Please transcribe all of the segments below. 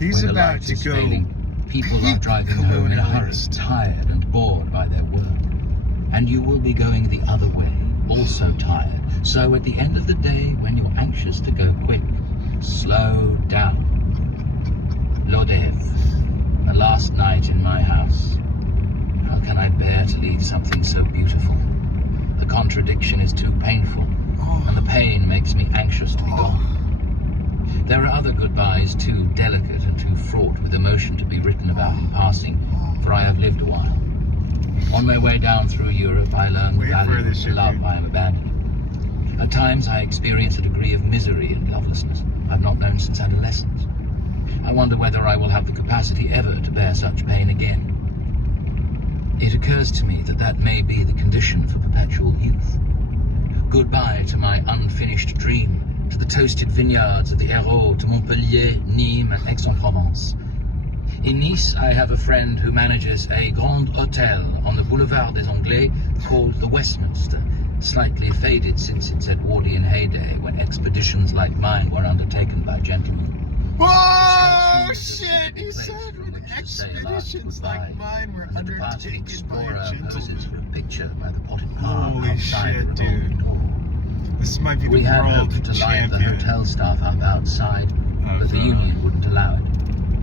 He's where the about light to is go failing, people are peak driving home in a hurry, colonialist. tired and bored by their work. And you will be going the other way, also tired. So at the end of the day, when you're anxious to go quick, slow down. Lodev, the last night in my house. How can I bear to leave something so beautiful? The contradiction is too painful, and the pain makes me anxious to be gone. There are other goodbyes too delicate and too fraught with emotion to be written about in passing, for I have lived a while. On my way down through Europe, I learned the value of the love I am abandoning. At times, I experience a degree of misery and lovelessness I've not known since adolescence. I wonder whether I will have the capacity ever to bear such pain again. It occurs to me that that may be the condition for perpetual youth. Goodbye to my unfinished dream, to the toasted vineyards of the Hérault, to Montpellier, Nîmes, and Aix-en-Provence. In Nice, I have a friend who manages a grand hotel on the Boulevard des Anglais called the Westminster, slightly faded since its Edwardian heyday when expeditions like mine were undertaken by gentlemen. Oh shit! He said when expeditions like mine were undertaken by a gentleman. Picture by the potted palm Holy outside shit, the revolving dude. door. This might be We the had world hoped to line the champion. hotel staff up outside, but of, the union wouldn't allow it.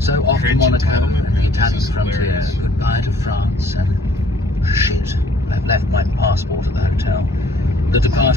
So off to cringe Monaco entitlement, and the man. This Italian is frontier, hilarious. goodbye to France, and shit, I've left my passport at the hotel. The departing